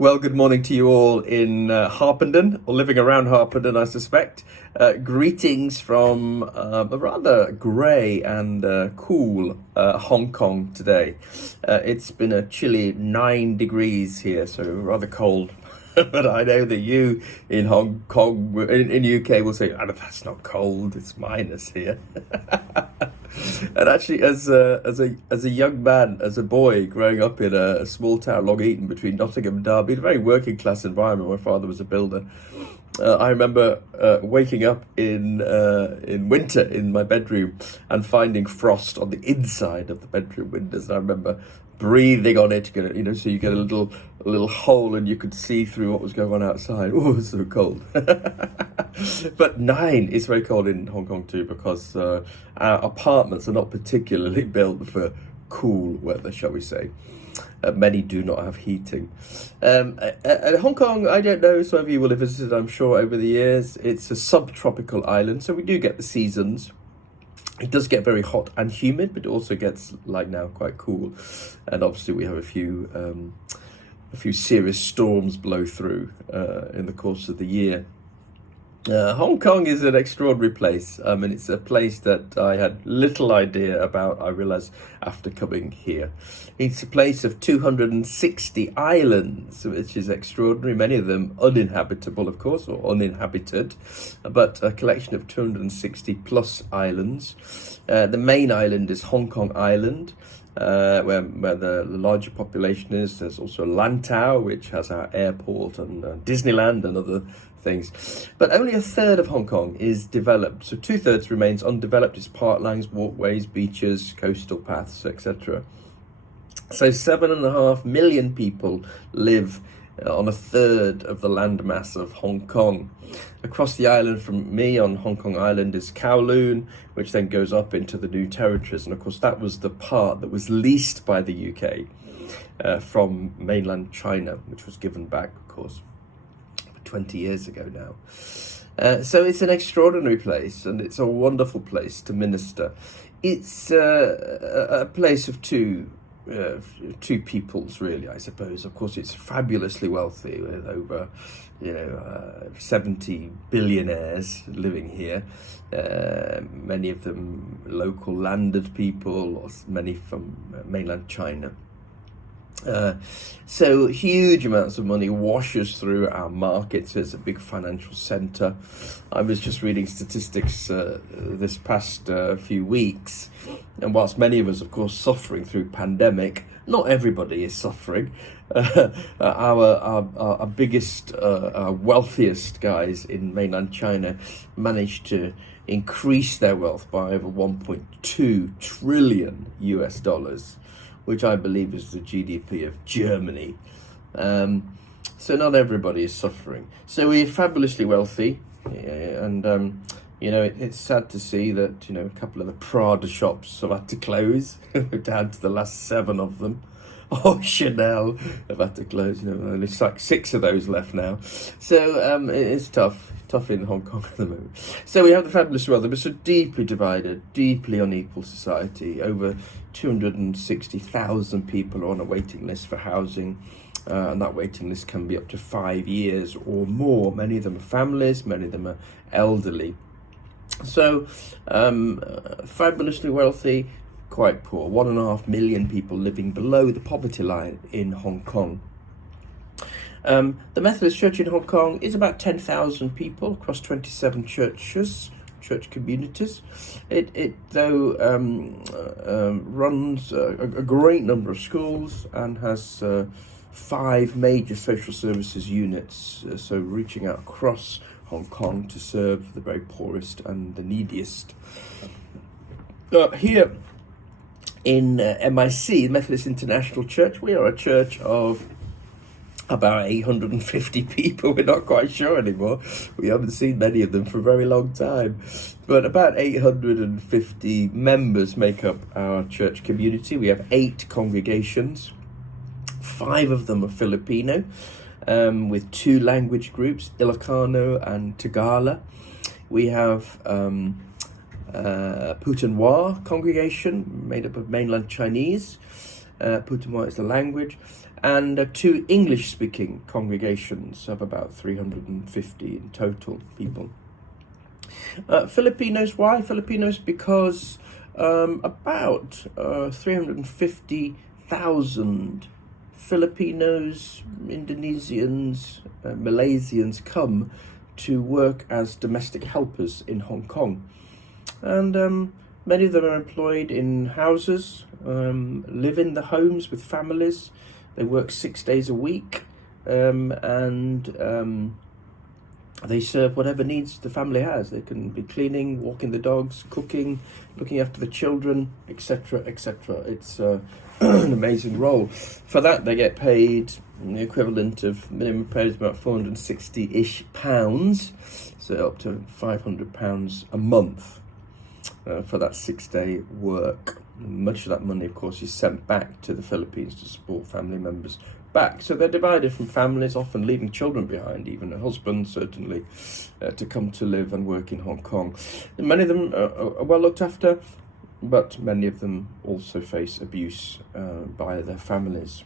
Well, good morning to you all in Harpenden, or living around Harpenden, I suspect. Greetings from a rather grey and cool Hong Kong today. It's been a chilly 9 degrees here, so rather cold. But I know that you in Hong Kong, in UK, will say, "Oh, that's not cold, it's minus here." And actually, as a young man, as a boy growing up in a small town, Long Eaton, between Nottingham and Derby, a very working class environment. My father was a builder. I remember waking up in winter in my bedroom and finding frost on the inside of the bedroom windows. And I remember breathing on it, so you get a little hole and you could see through what was going on outside. Oh, it was so cold. But 9 is very cold in Hong Kong too, because our apartments are not particularly built for cool weather, shall we say. Many do not have heating. Hong Kong, I don't know, some of you will have visited, I'm sure, over the years. It's a subtropical island, so we do get the seasons. It does get very hot and humid, but it also gets, like now, quite cool. And obviously we have a few serious storms blow through in the course of the year. Hong Kong is an extraordinary place. And it's a place that I had little idea about, I realised, after coming here. It's a place of 260 islands, which is extraordinary. Many of them uninhabitable, of course, or uninhabited, but a collection of 260 plus islands. The main island is Hong Kong Island, where the larger population is. There's also Lantau, which has our airport and Disneyland and other things. But only a third of Hong Kong is developed. So 2/3 remains undeveloped. It's parklands, walkways, beaches, coastal paths, etc. So 7.5 million people live on a third of the landmass of Hong Kong. Across the island from me on Hong Kong Island is Kowloon, which then goes up into the new territories. And of course, that was the part that was leased by the UK from mainland China, which was given back, of course, 20 years ago now. So it's an extraordinary place, and it's a wonderful place to minister. It's a place of two peoples, really, I suppose. Of course, it's fabulously wealthy, with over 70 billionaires living here, many of them local landed people, or many from mainland China. So huge amounts of money washes through our markets. It's a big financial centre. I was just reading statistics this past few weeks, and whilst many of us, of course, suffering through pandemic, not everybody is suffering. Our biggest, wealthiest guys in mainland China managed to increase their wealth by over 1.2 trillion US dollars, which I believe is the GDP of Germany. So not everybody is suffering. So we're fabulously wealthy, and it's sad to see that a couple of the Prada shops have had to close. We're down to the last 7 of them. Oh, Chanel have had to close. There's like 6 of those left now. So it's tough in Hong Kong at the moment. So we have the fabulous wealthy, but so deeply divided, deeply unequal society. Over 260,000 people are on a waiting list for housing, and that waiting list can be up to 5 years or more. Many of them are families, many of them are elderly. So fabulously wealthy, quite poor. 1.5 million people living below the poverty line in Hong Kong. The Methodist Church in Hong Kong is about 10,000 people across 27 church communities. It runs a great number of schools and has 5 major social services units, so reaching out across Hong Kong to serve the very poorest and the neediest. Here in MIC, Methodist International Church, we are a church of about 850 people. We're not quite sure anymore. We haven't seen many of them for a very long time. But about 850 members make up our church community. We have 8 congregations. 5 of them are Filipino, with 2 language groups, Ilocano and Tagala. We have Putonghua congregation made up of mainland Chinese. Putonghua is the language. and 2 English-speaking congregations of about 350 in total people. Filipinos, why Filipinos? Because about 350,000 Filipinos, Indonesians, Malaysians come to work as domestic helpers in Hong Kong. And many of them are employed in houses, live in the homes with families. They work 6 days a week, and they serve whatever needs the family has. They can be cleaning, walking the dogs, cooking, looking after the children, etc., etc. It's an amazing role. For that, they get paid the equivalent of minimum pay is about £460-ish, so up to £500 a month for that 6-day work. Much of that money, of course, is sent back to the Philippines to support family members back. So they're divided from families, often leaving children behind, even a husband, certainly, to come to live and work in Hong Kong. And many of them are well looked after, but many of them also face abuse by their families.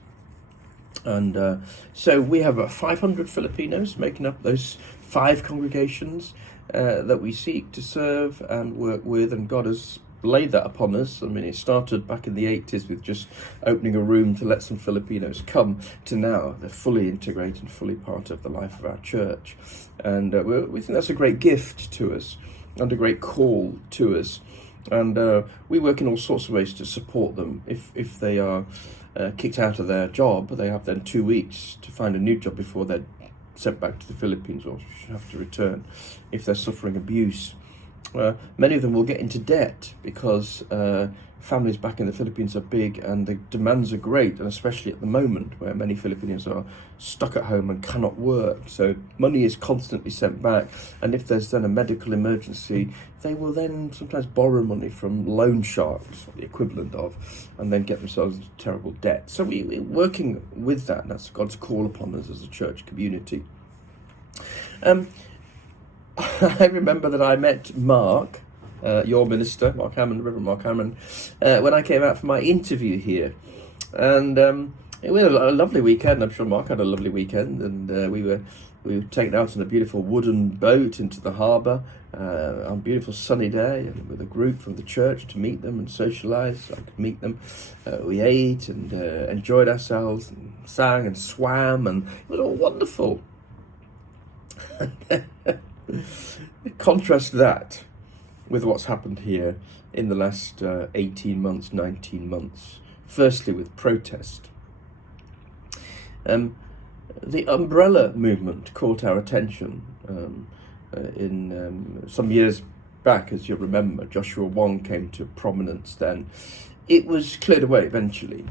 And so we have 500 Filipinos making up those 5 congregations that we seek to serve and work with, and God has laid that upon us. I mean, it started back in the 80s with just opening a room to let some Filipinos come, to now they're fully integrated, fully part of the life of our church. And we think that's a great gift to us and a great call to us. And we work in all sorts of ways to support them. If they are kicked out of their job, they have then 2 weeks to find a new job before they're sent back to the Philippines or have to return. If they're suffering abuse, many of them will get into debt because families back in the Philippines are big and the demands are great, and especially at the moment where many Filipinos are stuck at home and cannot work. So money is constantly sent back, and if there's then a medical emergency, they will then sometimes borrow money from loan sharks, the equivalent of, and then get themselves into terrible debt. So we're working with that, and that's God's call upon us as a church community. I remember that I met Mark, your minister, Mark Hammond, Reverend Mark Hammond, when I came out for my interview here. And it was a lovely weekend. I'm sure Mark had a lovely weekend. And we were taken out on a beautiful wooden boat into the harbour on a beautiful sunny day, and with a group from the church to meet them and socialise. So I could meet them. We ate and enjoyed ourselves and sang and swam, and it was all wonderful. Contrast that with what's happened here in the last 18 months, 19 months. Firstly, with protest. The umbrella movement caught our attention in some years back, as you remember. Joshua Wong came to prominence then. It was cleared away eventually.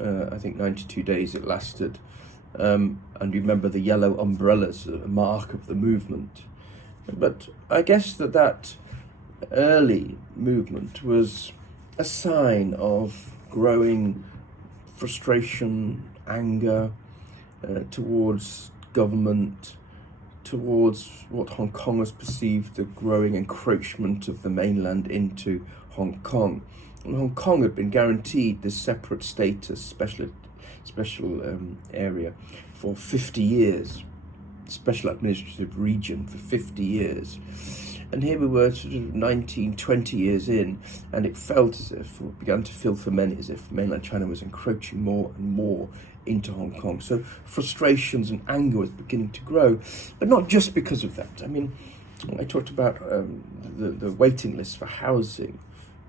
I think 92 days it lasted. And you remember the yellow umbrellas, a mark of the movement. But I guess that early movement was a sign of growing frustration, anger towards government, towards what Hong Kongers perceived the growing encroachment of the mainland into Hong Kong. And Hong Kong had been guaranteed this separate status, special area for 50 years. Special administrative region for 50 years. And here we were sort of 19, 20 years in, and it felt as if, or began to feel for many, as if mainland China was encroaching more and more into Hong Kong. So frustrations and anger was beginning to grow, but not just because of that. I mean, I talked about the waiting list for housing,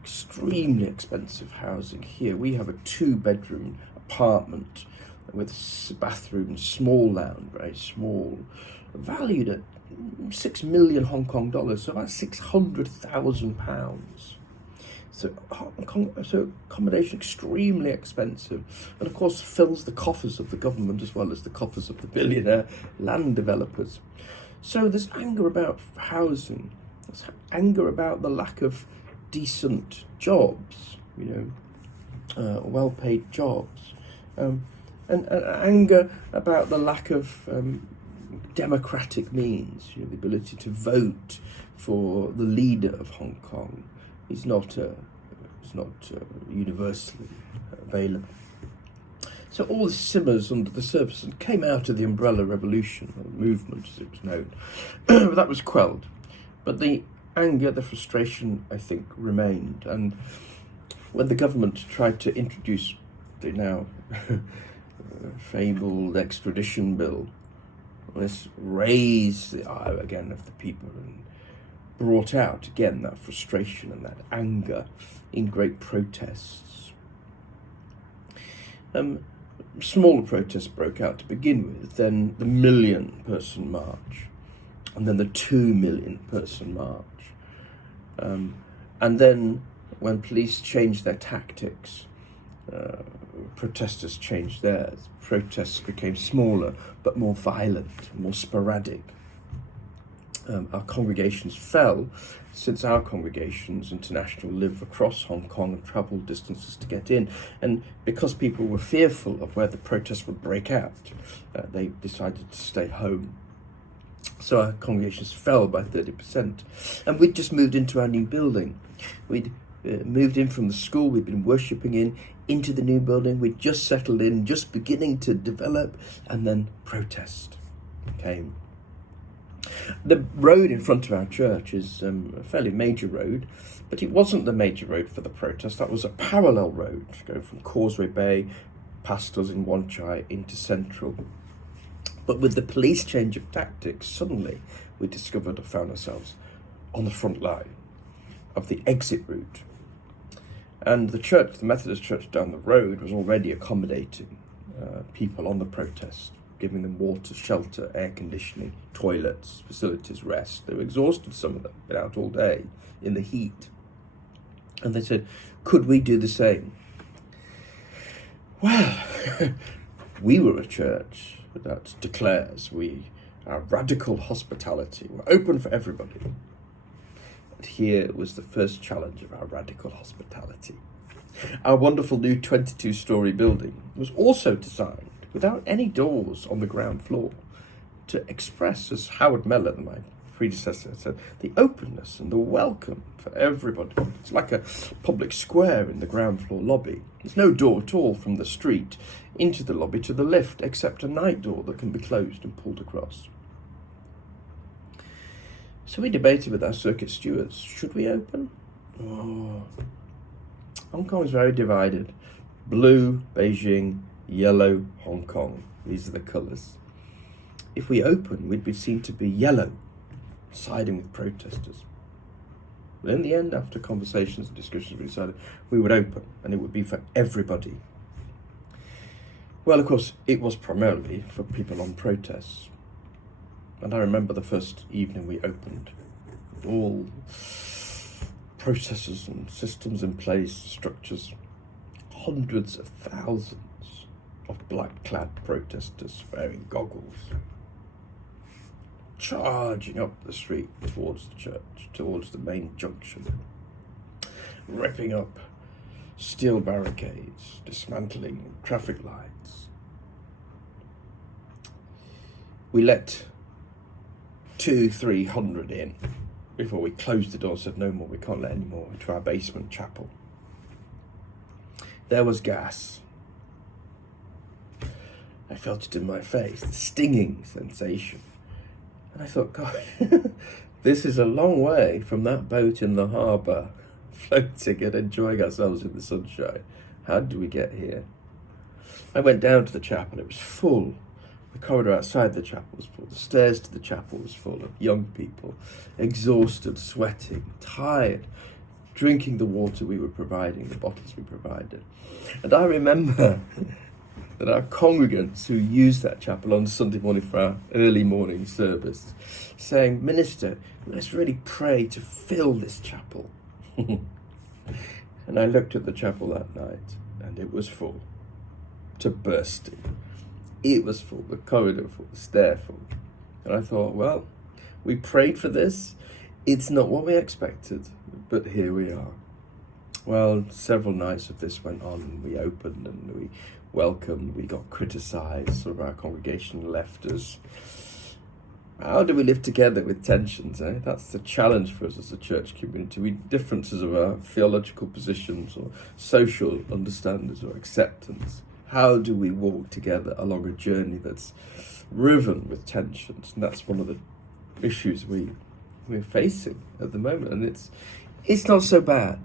extremely expensive housing here. We have a 2-bedroom apartment with bathroom, small lounge, very small, valued at 6 million Hong Kong dollars, so about £600,000. So accommodation extremely expensive, and of course fills the coffers of the government as well as the coffers of the billionaire land developers. So there's anger about housing, there's anger about the lack of decent jobs, well-paid jobs. And anger about the lack of democratic means, the ability to vote for the leader of Hong Kong is not universally available. So all this simmers under the surface and came out of the umbrella revolution, or movement as it was known. But that was quelled. But the anger, the frustration, I think, remained. And when the government tried to introduce the now fabled extradition bill, this raised the ire again of the people and brought out again that frustration and that anger in great protests. Smaller protests broke out to begin with, then the 1 million person march, and then the 2 million person march. And then when police changed their tactics, protesters changed theirs. Protests became smaller, but more violent, more sporadic. Our congregations fell, since our congregations, International, live across Hong Kong and travelled distances to get in. And because people were fearful of where the protests would break out, they decided to stay home. So our congregations fell by 30%. And we'd just moved into our new building. We'd moved in from the school we'd been worshipping in, into the new building. We'd just settled in, just beginning to develop, and then protest came. The road in front of our church is a fairly major road, but it wasn't the major road for the protest. That was a parallel road going from Causeway Bay, past us in Wan Chai, into Central. But with the police change of tactics, suddenly we discovered or found ourselves on the front line of the exit route. And the church, the Methodist Church down the road, was already accommodating people on the protest, giving them water, shelter, air conditioning, toilets, facilities, rest. They were exhausted, some of them, been out all day in the heat. And they said, could we do the same? Well, we were a church that declares our radical hospitality. We're open for everybody. But here was the first challenge of our radical hospitality. Our wonderful new 22-storey building was also designed without any doors on the ground floor, to express, as Howard Mellon, my predecessor, said, the openness and the welcome for everybody. It's like a public square in the ground floor lobby. There's no door at all from the street into the lobby to the lift, except a night door that can be closed and pulled across. So we debated with our circuit stewards, should we open? Oh. Hong Kong is very divided. Blue, Beijing, yellow, Hong Kong. These are the colours. If we open, we'd be seen to be yellow, siding with protesters. But in the end, after conversations and discussions, we decided we would open, and it would be for everybody. Well, of course, it was primarily for people on protests. And I remember the first evening we opened, all processes and systems in place, structures, hundreds of thousands of black-clad protesters wearing goggles, charging up the street towards the church, towards the main junction, ripping up steel barricades, dismantling traffic lights. We let 200-300 in before we closed the door and said, no more, we can't let any more, into our basement chapel. There was gas. I felt it in my face, the stinging sensation. And I thought, God, this is a long way from that boat in the harbour, floating and enjoying ourselves in the sunshine. How did we get here? I went down to the chapel, it was full. The corridor outside the chapel was full. The stairs to the chapel was full of young people, exhausted, sweating, tired, drinking the water we were providing, the bottles we provided. And I remember that our congregants who used that chapel on Sunday morning for our early morning service, saying, Minister, let's really pray to fill this chapel. And I looked at the chapel that night, and it was full, to bursting. It was full, the corridor full, the stair full. And I thought, well, we prayed for this. It's not what we expected, but here we are. Well, several nights of this went on. We opened and we welcomed, we got criticised. Some of our congregation left us. How do we live together with tensions, eh? That's the challenge for us as a church community. We differences of our theological positions or social understandings or acceptance. How do we walk together along a journey that's riven with tensions? And that's one of the issues we're facing at the moment. And it's not so bad,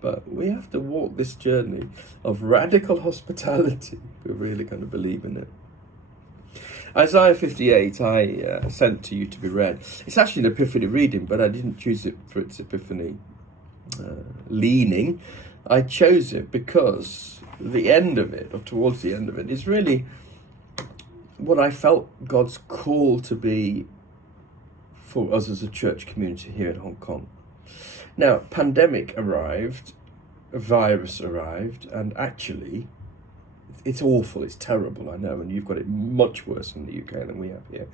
but we have to walk this journey of radical hospitality. We're really going to believe in it. Isaiah 58 I sent to you to be read. It's actually an Epiphany reading, but I didn't choose it for its Epiphany leaning. I chose it because the end of it, or towards the end of it, is really what I felt God's call to be for us as a church community here in Hong Kong. Now, pandemic arrived, a virus arrived, and actually, it's awful, it's terrible, I know, and you've got it much worse in the UK than we have here.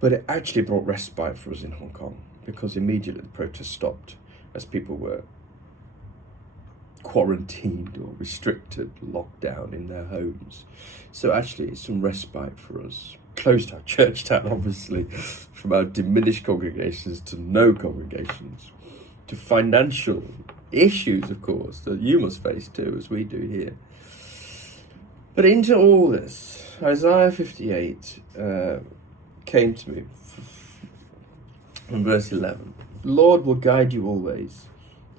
But it actually brought respite for us in Hong Kong, because immediately the protests stopped as people were quarantined or restricted, locked down in their homes. So actually, it's some respite for us. Closed our church down, obviously, from our diminished congregations to no congregations, to financial issues, of course, that you must face too, as we do here. But into all this, Isaiah 58 came to me in verse 11. The Lord will guide you always.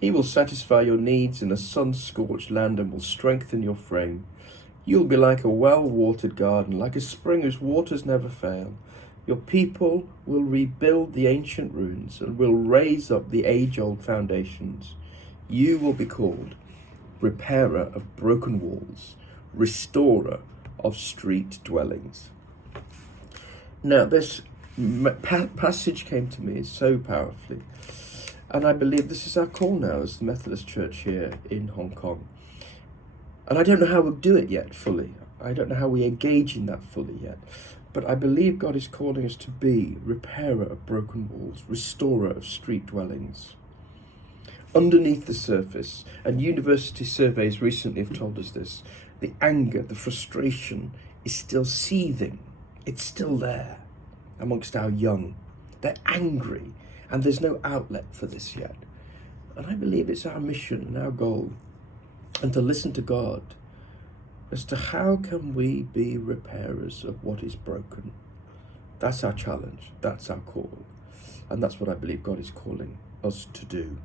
He will satisfy your needs in a sun-scorched land and will strengthen your frame. You'll be like a well-watered garden, like a spring whose waters never fail. Your people will rebuild the ancient ruins and will raise up the age-old foundations. You will be called repairer of broken walls, restorer of street dwellings. Now, this passage came to me so powerfully, and I believe this is our call now as the Methodist Church here in Hong Kong. And I don't know how we'll do it yet fully. I don't know how we engage in that fully yet. But I believe God is calling us to be repairer of broken walls, restorer of street dwellings. Underneath the surface, and university surveys recently have told us this, the anger, the frustration is still seething. It's still there amongst our young. They're angry, and there's no outlet for this yet. And I believe it's our mission and our goal, and to listen to God as to how can we be repairers of what is broken. That's our challenge, that's our call, and that's what I believe God is calling us to do.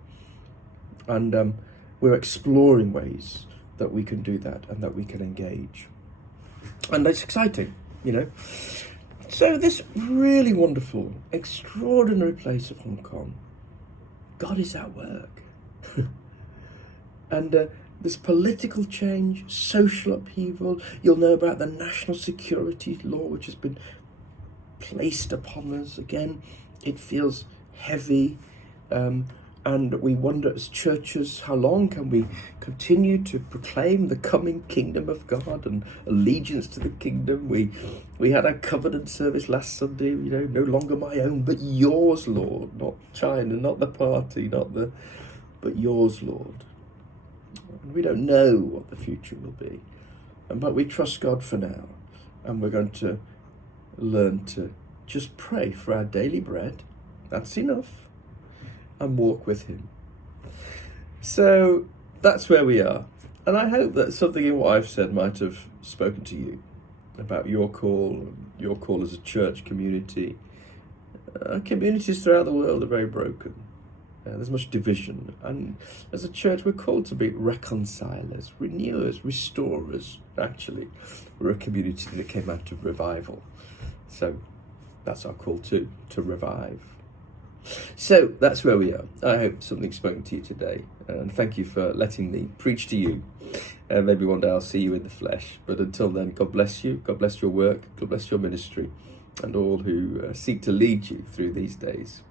And we're exploring ways that we can do that and that we can engage. And that's exciting, So this really wonderful, extraordinary place of Hong Kong, God is at work. And there's political change, social upheaval. You'll know about the national security law, which has been placed upon us. Again, it feels heavy. And we wonder as churches, how long can we continue to proclaim the coming kingdom of God and allegiance to the kingdom? We had our covenant service last Sunday, no longer my own, but yours, Lord, not China, not the party, but yours, Lord. We don't know what the future will be, but we trust God for now, and we're going to learn to just pray for our daily bread. That's enough. And walk with him. So that's where we are. And I hope that something in what I've said might have spoken to you about your call as a church community. Communities throughout the world are very broken. There's much division. And as a church, we're called to be reconcilers, renewers, restorers. Actually, we're a community that came out of revival. So that's our call too, to revive. So that's where we are. I hope something's spoken to you today, and thank you for letting me preach to you. Maybe one day I'll see you in the flesh, but until then, God bless you, God bless your work, God bless your ministry, and all who seek to lead you through these days.